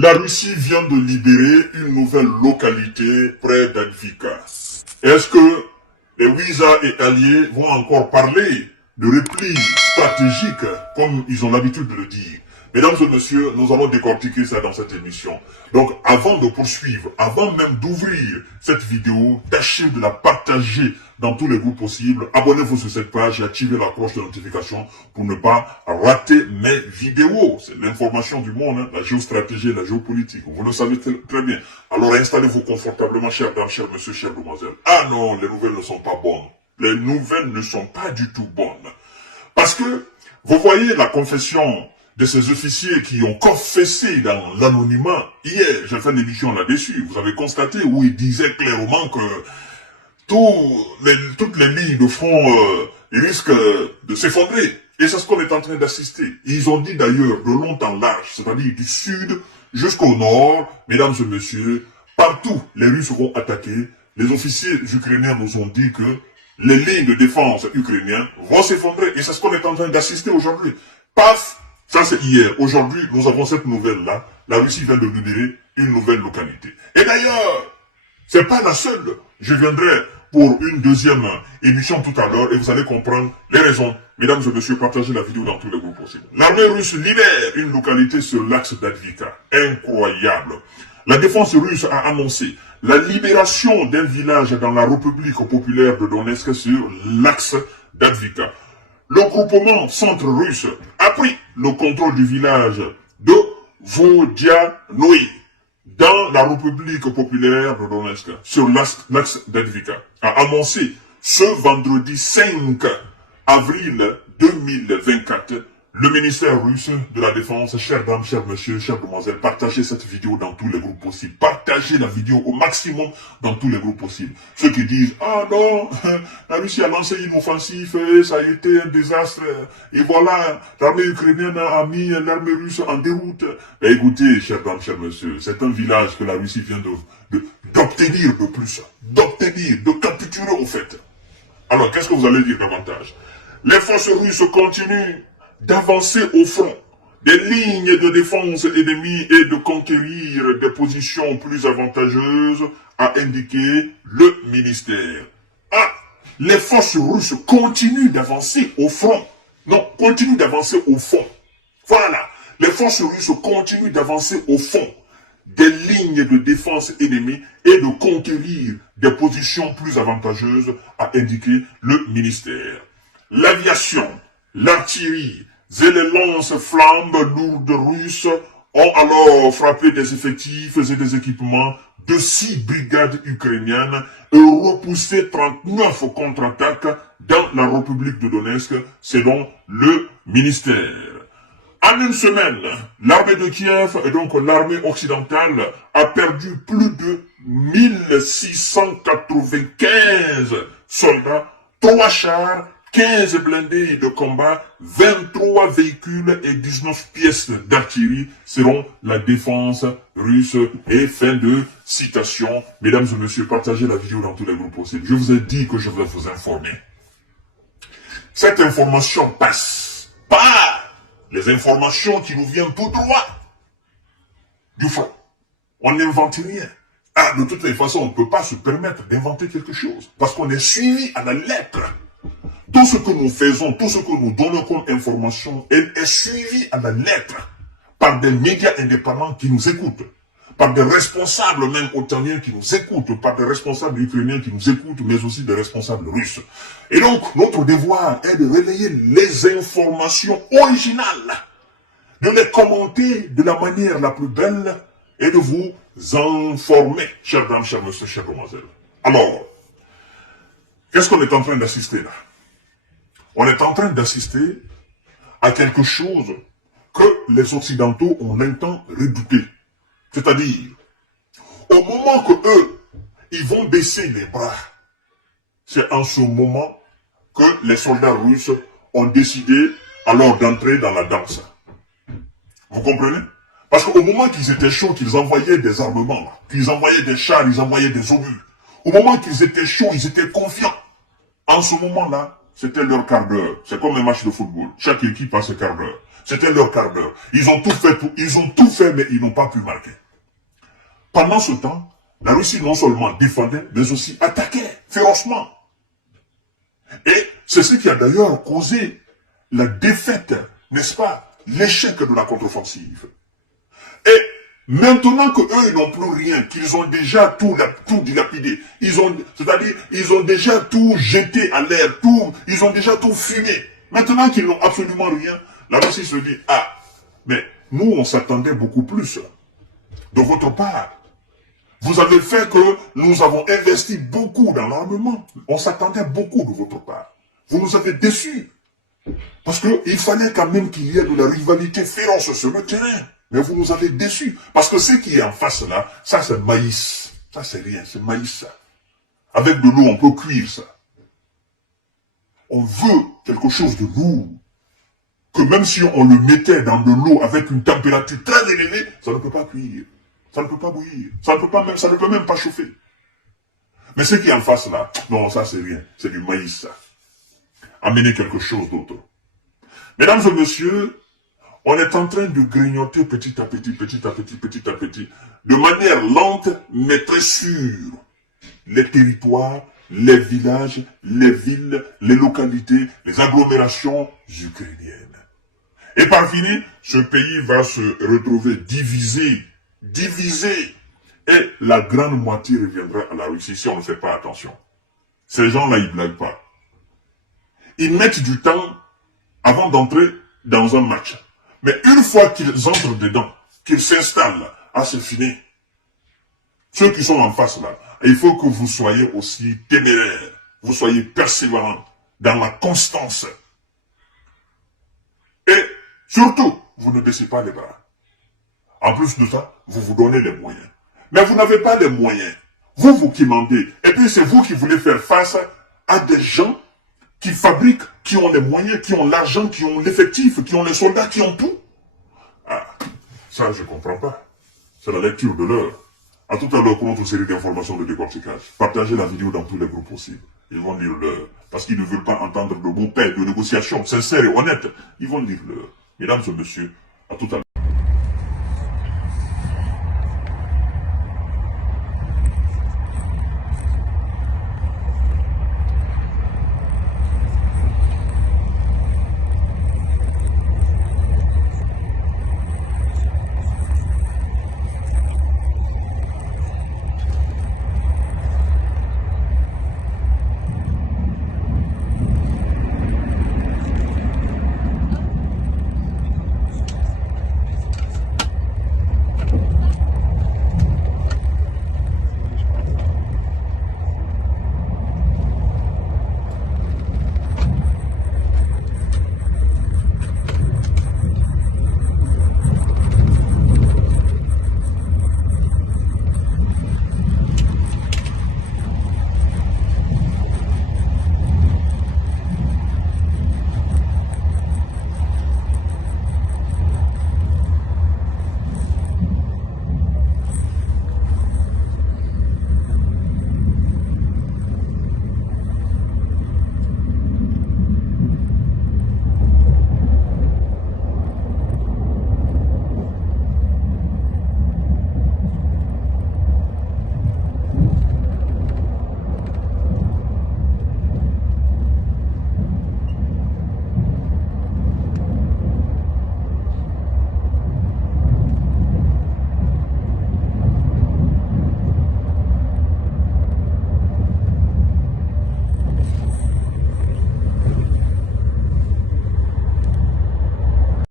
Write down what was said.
La Russie vient de libérer une nouvelle localité près d'Advika. Est-ce que les Ouïsa et alliés vont encore parler de repli stratégique, comme ils ont l'habitude de le dire? Mesdames et messieurs, nous allons décortiquer ça dans cette émission. Donc, avant de poursuivre, avant même d'ouvrir cette vidéo, tâchez de la partager dans tous les groupes possibles. Abonnez-vous sur cette page et activez la cloche de notification pour ne pas rater mes vidéos. C'est l'information du monde, hein, la géostratégie et la géopolitique. Vous le savez très bien. Alors, installez-vous confortablement, chers dames, chers messieurs, chères demoiselles. Ah non, les nouvelles ne sont pas bonnes. Les nouvelles ne sont pas du tout bonnes. Parce que, vous voyez la confession de ces officiers qui ont confessé dans l'anonymat. Hier, j'ai fait une émission là-dessus. Vous avez constaté où ils disaient clairement que toutes les lignes de front risquent de s'effondrer. Et c'est ce qu'on est en train d'assister. Ils ont dit d'ailleurs de long en large, c'est-à-dire du sud jusqu'au nord, mesdames et messieurs, partout les Russes seront attaqués. Les officiers ukrainiens nous ont dit que les lignes de défense ukrainiennes vont s'effondrer. Et c'est ce qu'on est en train d'assister aujourd'hui. Paf! Ça, c'est hier. Aujourd'hui, nous avons cette nouvelle-là. La Russie vient de libérer une nouvelle localité. Et d'ailleurs, c'est pas la seule. Je viendrai pour une deuxième émission tout à l'heure et vous allez comprendre les raisons. Mesdames et messieurs, partagez la vidéo dans tous les groupes possibles. L'armée russe libère une localité sur l'axe d'Advika. Incroyable. La défense russe a annoncé la libération d'un village dans la République populaire de Donetsk sur l'axe d'Advika. Le groupement centre-russe a pris le contrôle du village de Vodianoï dans la République populaire de Donetsk, sur l'axe d'Advika, a annoncé ce vendredi 5 avril 2024 le ministère russe de la Défense. Chères dames, chers messieurs, chères demoiselles, partagez cette vidéo dans tous les groupes possibles. Partagez la vidéo au maximum dans tous les groupes possibles. Ceux qui disent « Ah non, la Russie a lancé une offensive et ça a été un désastre. Et voilà, l'armée ukrainienne a mis l'armée russe en déroute. » Ben écoutez, chères dames, chers messieurs, c'est un village que la Russie vient d'obtenir de plus. D'obtenir, de capturer au fait. Alors, qu'est-ce que vous allez dire davantage? Les forces russes continuent d'avancer au front des lignes de défense ennemies et de conquérir des positions plus avantageuses, a indiqué le ministère. Ah, les forces russes continuent d'avancer au front. Non, continuent d'avancer au fond. Voilà, les forces russes continuent d'avancer au fond des lignes de défense ennemies et de conquérir des positions plus avantageuses, a indiqué le ministère. L'aviation, l'artillerie et les lance-flammes lourdes russes ont alors frappé des effectifs et des équipements de 6 brigades ukrainiennes et repoussé 39 contre-attaques dans la République de Donetsk, selon le ministère. En une semaine, l'armée de Kiev et donc l'armée occidentale a perdu plus de 1695 soldats, 3 chars, 15 blindés de combat, 23 véhicules et 19 pièces d'artillerie selon la défense russe. Et fin de citation. Mesdames et messieurs, partagez la vidéo dans tous les groupes possibles. Je vous ai dit que je vais vous informer. Cette information passe par les informations qui nous viennent tout droit du front. On n'invente rien. Ah, de toutes les façons, on ne peut pas se permettre d'inventer quelque chose parce qu'on est suivi à la lettre. Tout ce que nous faisons, tout ce que nous donnons comme information, elle est suivie à la lettre par des médias indépendants qui nous écoutent, par des responsables même otaniens qui nous écoutent, par des responsables ukrainiens qui nous écoutent, mais aussi des responsables russes. Et donc, notre devoir est de relayer les informations originales, de les commenter de la manière la plus belle et de vous informer, chères dames, chers messieurs, chères demoiselles. Alors, qu'est-ce qu'on est en train d'assister là? On est en train d'assister à quelque chose que les Occidentaux ont longtemps redouté. C'est-à-dire, au moment que eux, ils vont baisser les bras, c'est en ce moment que les soldats russes ont décidé alors d'entrer dans la danse. Vous comprenez? Parce qu'au moment qu'ils étaient chauds, qu'ils envoyaient des armements, qu'ils envoyaient des chars, ils envoyaient des obus, au moment qu'ils étaient chauds, ils étaient confiants. En ce moment-là, c'était leur quart d'heure. C'est comme un match de football. Chaque équipe a ses quart d'heure. C'était leur quart d'heure. Ils ont tout fait, mais ils n'ont pas pu marquer. Pendant ce temps, la Russie non seulement défendait, mais aussi attaquait férocement. Et c'est ce qui a d'ailleurs causé la défaite, n'est-ce pas, l'échec de la contre-offensive. Et maintenant qu'eux, ils n'ont plus rien, qu'ils ont déjà tout dilapidé, c'est-à-dire, ils ont déjà tout jeté à l'air, ils ont déjà tout fumé. Maintenant qu'ils n'ont absolument rien, la Russie se dit, ah, mais nous, on s'attendait beaucoup plus de votre part. Vous avez fait que nous avons investi beaucoup dans l'armement. On s'attendait beaucoup de votre part. Vous nous avez déçus. Parce qu'il fallait quand même qu'il y ait de la rivalité féroce sur le terrain. Mais vous nous avez déçus. Parce que ce qui est en face là, ça c'est maïs. Ça c'est rien, c'est maïs ça. Avec de l'eau, on peut cuire ça. On veut quelque chose de lourd. Que même si on le mettait dans de l'eau avec une température très élevée, ça ne peut pas cuire. Ça ne peut pas bouillir. Ça ne peut même pas chauffer. Mais ce qui est en face là, non, ça c'est rien. C'est du maïs ça. Amener quelque chose d'autre. Mesdames et messieurs, on est en train de grignoter petit à petit, de manière lente, mais très sûre, les territoires, les villages, les villes, les localités, les agglomérations ukrainiennes. Et par fini, ce pays va se retrouver divisé, et la grande moitié reviendra à la Russie si on ne fait pas attention. Ces gens-là, ils ne blaguent pas. Ils mettent du temps avant d'entrer dans un match. Mais une fois qu'ils entrent dedans, qu'ils s'installent, c'est fini. Ceux qui sont en face là, il faut que vous soyez aussi téméraires, vous soyez persévérants dans la constance. Et surtout, vous ne baissez pas les bras. En plus de ça, vous vous donnez les moyens. Mais vous n'avez pas les moyens. Vous qui mandez. Et puis c'est vous qui voulez faire face à des gens qui fabriquent, qui ont les moyens, qui ont l'argent, qui ont l'effectif, qui ont les soldats, qui ont tout. Ah, ça je comprends pas. C'est la lecture de l'heure. À tout à l'heure pour notre série d'informations de décortiquage. Partagez la vidéo dans tous les groupes possibles. Ils vont lire l'heure. Parce qu'ils ne veulent pas entendre de mots paix, de négociations sincères et honnêtes. Ils vont lire l'heure. Mesdames et messieurs, à tout à l'heure.